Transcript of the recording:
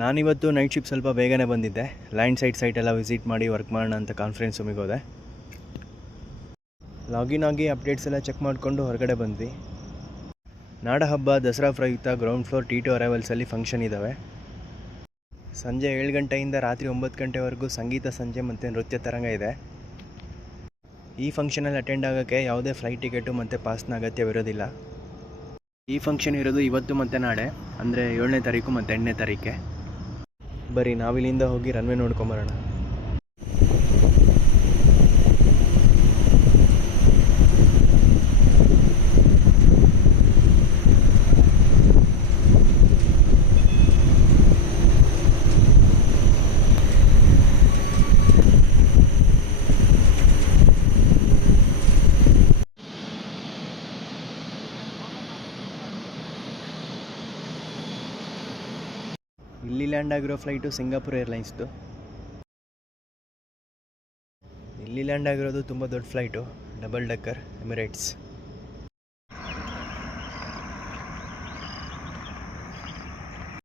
ನಾನಿವತ್ತು night shift ಸ್ವಲ್ಪ ಬೇಗನೆ ಬಂದಿದ್ದೆ. ಲ್ಯಾಂಡ್ ಸೈಟ್ ಎಲ್ಲ ವಿಸಿಟ್ ಮಾಡಿ ವರ್ಕ್ ಮಾಡೋಣ ಅಂತ ಕಾನ್ಫರೆನ್ಸ್ ರೂಮಿಗೆ ಹೋದೆ. ಲಾಗಿನ್ ಆಗಿ ಅಪ್ಡೇಟ್ಸ್ ಎಲ್ಲ ಚೆಕ್ ಮಾಡಿಕೊಂಡು ಹೊರಗಡೆ ಬಂದ್ವಿ. ನಾಡಹಬ್ಬ ದಸರಾ ಪ್ರಯುಕ್ತ ಗ್ರೌಂಡ್ ಫ್ಲೋರ್ T2 ಅರೈವಲ್ಸಲ್ಲಿ ಫಂಕ್ಷನ್ ಇದ್ದಾವೆ. ಸಂಜೆ 7 ಗಂಟೆಯಿಂದ ರಾತ್ರಿ 9 ಗಂಟೆವರೆಗೂ ಸಂಗೀತ ಸಂಜೆ ಮತ್ತು ನೃತ್ಯ ತರಂಗ ಇದೆ. ಈ ಫಂಕ್ಷನಲ್ಲಿ ಅಟೆಂಡ್ ಆಗೋಕ್ಕೆ ಯಾವುದೇ ಫ್ಲೈಟ್ ಟಿಕೆಟು ಮತ್ತು ಪಾಸ್ನ ಅಗತ್ಯವಿರೋದಿಲ್ಲ. ಈ ಫಂಕ್ಷನ್ ಇರೋದು ಇವತ್ತು ಮತ್ತು ನಾಳೆ, ಅಂದರೆ 7ನೇ ತಾರೀಕು ಮತ್ತು 8ನೇ ತಾರೀಕೆ. ಬರೀ ನಾವಿಲ್ಲಿಂದ ಹೋಗಿ ರನ್ವೇ ನೋಡ್ಕೊಂಬರೋಣ. ಇಲ್ಲಿ ಲ್ಯಾಂಡ್ ಆಗಿರೋ ಫ್ಲೈಟು ಸಿಂಗಾಪುರ್ ಏರ್ಲೈನ್ಸ್ದು. ಇಲ್ಲಿ ಲ್ಯಾಂಡ್ ಆಗಿರೋದು ತುಂಬ ದೊಡ್ಡ ಫ್ಲೈಟು, ಡಬಲ್ ಡೆಕ್ಕರ್ ಎಮಿರೇಟ್ಸ್.